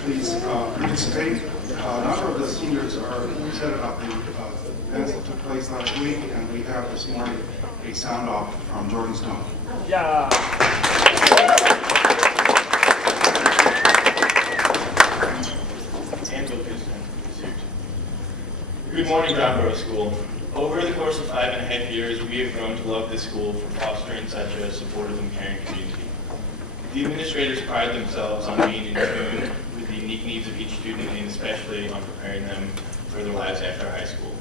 please participate. A number of the seniors are presented at the events that took place last week, and we have this morning a sound off from Jordan Stone. Yeah. Good morning, Burroughs School. Over the course of 5.5 years, we have grown to love this school for fostering such a supportive and caring community. The administrators pride themselves on being in tune with the unique needs of each student and especially on preparing them for their lives after high school.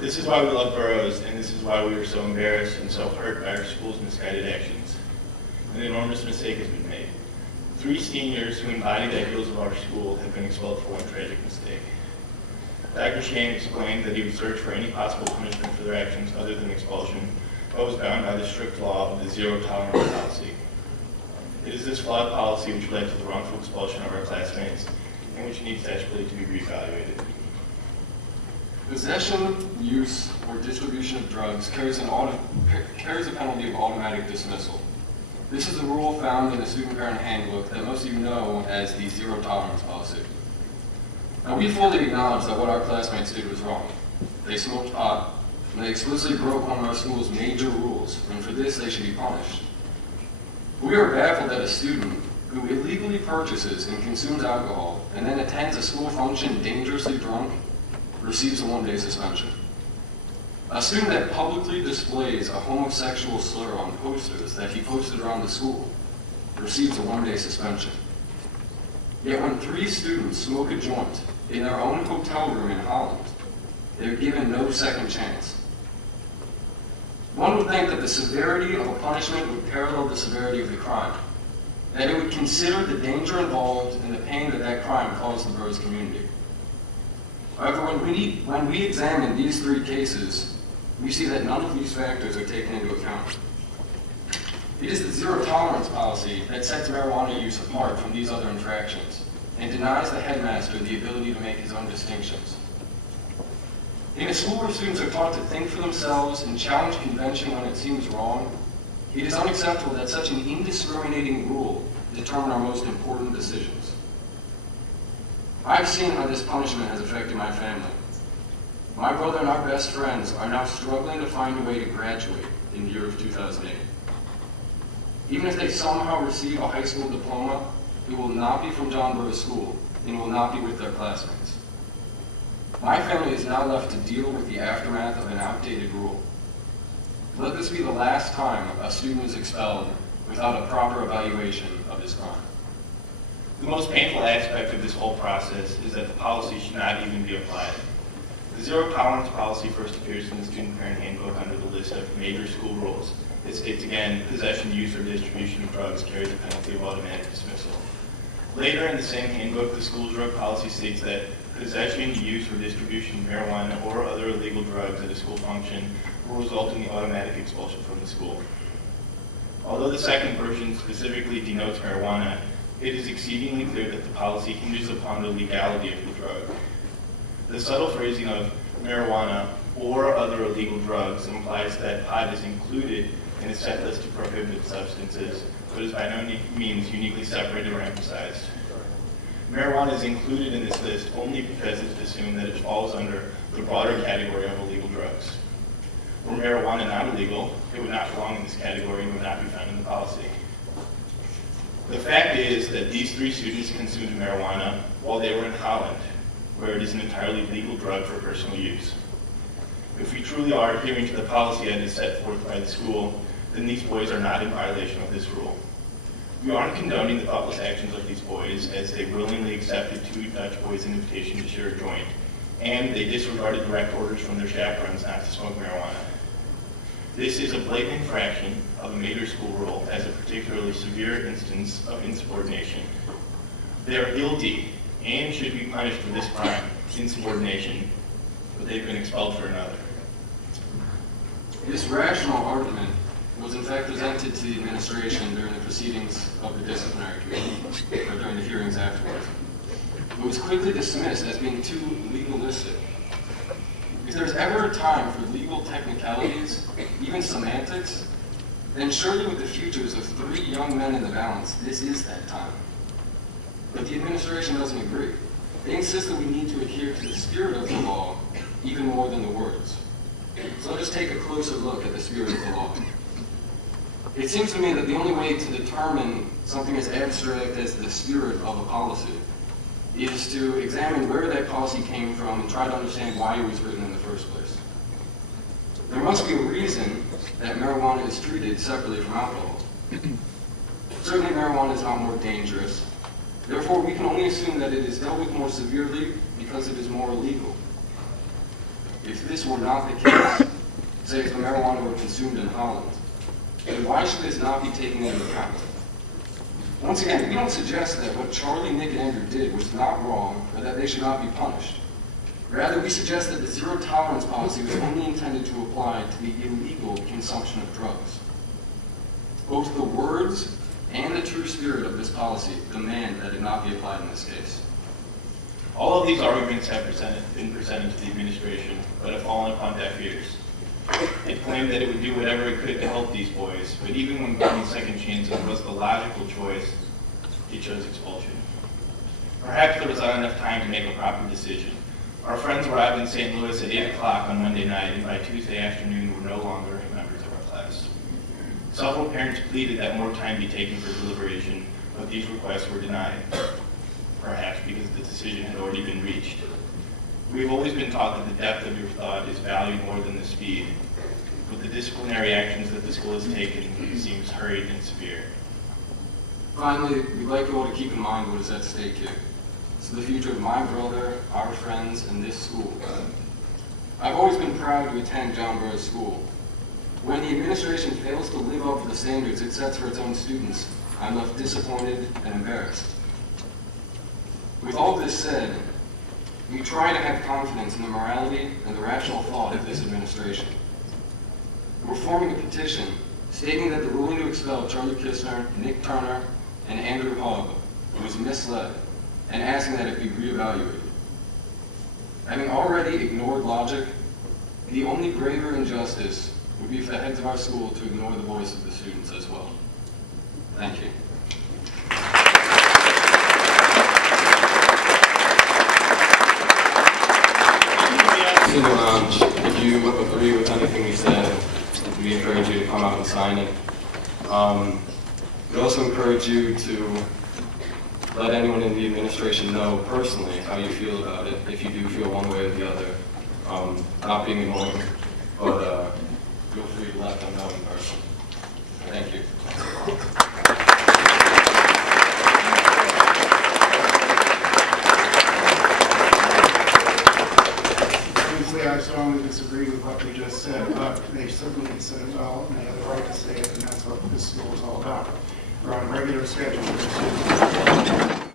This is why we love Burroughs, and this is why we are so embarrassed and so hurt by our school's misguided actions. An enormous mistake has been made. 3 seniors who embody the ideals of our school have been expelled for one tragic mistake. Dr. Shane explained that he would search for any possible punishment for their actions other than expulsion, but was bound by the strict law of the zero-tolerance policy. It is this flawed policy which led to the wrongful expulsion of our classmates, and which needs desperately to be reevaluated. Possession, use, or distribution of drugs carries a penalty of automatic dismissal. This is a rule found in the student parent handbook that most of you know as the zero-tolerance policy. Now, we fully acknowledge that what our classmates did was wrong. They smoked pot, and they explicitly broke one of our school's major rules, and for this they should be punished. We are baffled that a student who illegally purchases and consumes alcohol and then attends a school function dangerously drunk receives a 1-day suspension. A student that publicly displays a homosexual slur on posters that he posted around the school receives a 1-day suspension. Yet when 3 students smoke a joint in their own hotel room in Holland, they're given no second chance. One would think that the severity of a punishment would parallel the severity of the crime, that it would consider the danger involved and the pain that crime caused the Burroughs community. However, when we examine these 3 cases, we see that none of these factors are taken into account. It is the zero-tolerance policy that sets marijuana use apart from these other infractions and denies the headmaster the ability to make his own distinctions. In a school where students are taught to think for themselves and challenge convention when it seems wrong, it is unacceptable that such an indiscriminating rule determine our most important decisions. I've seen how this punishment has affected my family. My brother and our best friends are now struggling to find a way to graduate in the year of 2008. Even if they somehow receive a high school diploma, it will not be from John Burroughs School, and it will not be with their classmates. My family is now left to deal with the aftermath of an outdated rule. Let this be the last time a student is expelled without a proper evaluation of his crime. The most painful aspect of this whole process is that the policy should not even be applied. The zero-tolerance policy first appears in the student parent handbook under the list of major school rules. It states again, possession, use, or distribution of drugs carries a penalty of automatic dismissal. Later in the same handbook, the school's drug policy states that possession, use, or distribution of marijuana or other illegal drugs at a school function will result in the automatic expulsion from the school. Although the second version specifically denotes marijuana, it is exceedingly clear that the policy hinges upon the legality of the drug. The subtle phrasing of marijuana or other illegal drugs implies that pot is included in a set list of prohibited substances, but is by no means uniquely separated or emphasized. Marijuana is included in this list only because it's assumed that it falls under the broader category of illegal drugs. Were marijuana not illegal, it would not belong in this category and would not be found in the policy. The fact is that these 3 students consumed marijuana while they were in Holland, where it is an entirely legal drug for personal use. If we truly are adhering to the policy that is set forth by the school, then these boys are not in violation of this rule. We aren't condoning the thoughtless actions of these boys, as they willingly accepted 2 Dutch boys' invitation to share a joint, and they disregarded direct orders from their chaperones not to smoke marijuana. This is a blatant infraction of a major school rule as a particularly severe instance of insubordination. They are guilty and should be punished for this crime, insubordination, but they've been expelled for another. This rational argument was in fact presented to the administration during the proceedings of the disciplinary committee, or during the hearings afterwards. It was quickly dismissed as being too legalistic. If there's ever a time for legal technicalities, even semantics, then surely with the futures of 3 young men in the balance, this is that time. But the administration doesn't agree. They insist that we need to adhere to the spirit of the law even more than the words. So let us take a closer look at the spirit of the law. It seems to me that the only way to determine something as abstract as the spirit of a policy is to examine where that policy came from and try to understand why it was written in the first place. There must be a reason that marijuana is treated separately from alcohol. Certainly marijuana is not more dangerous. Therefore, we can only assume that it is dealt with more severely because it is more illegal. If this were not the case, say if the marijuana were consumed in Holland, then why should this not be taken into account? Once again, we don't suggest that what Charlie, Nick, and Andrew did was not wrong or that they should not be punished. Rather, we suggest that the zero tolerance policy was only intended to apply to the illegal consumption of drugs. Both the words and the true spirit of this policy demand that it not be applied in this case. All of these arguments have been presented to the administration, but have fallen upon deaf ears. It claimed that it would do whatever it could to help these boys, but even when given second chances was the logical choice, it chose expulsion. Perhaps there was not enough time to make a proper decision. Our friends arrived in St. Louis at 8 o'clock on Monday night, and by Tuesday afternoon were no longer members of our class. Several parents pleaded that more time be taken for deliberation, but these requests were denied, perhaps because the decision had already been reached. We've always been taught that the depth of your thought is valued more than the speed, but the disciplinary actions that the school has taken seems hurried and severe. Finally, we'd like you all to keep in mind what is at stake here. It's the future of my brother, our friends, and this school. I've always been proud to attend John Burroughs School. When the administration fails to live up to the standards it sets for its own students, I'm left disappointed and embarrassed. With all this said, we try to have confidence in the morality and the rational thought of this administration. We're forming a petition stating that the ruling to expel Charlie Kistner, Nick Turner, and Andrew Hogg was misled, and asking that it be reevaluated. Having already ignored logic, the only graver injustice would be for the heads of our school to ignore the voice of the students as well. Thank you. In the lounge, if you agree with anything we said, we encourage you to come out and sign it. We also encourage you to let anyone in the administration know personally how you feel about it, if you do feel one way or the other. Not being annoying, but feel free to let them know in person. Thank you. I strongly disagree with what they just said, but they certainly said it well, and they have the right to say it, and that's what this school is all about. We're on a regular schedule.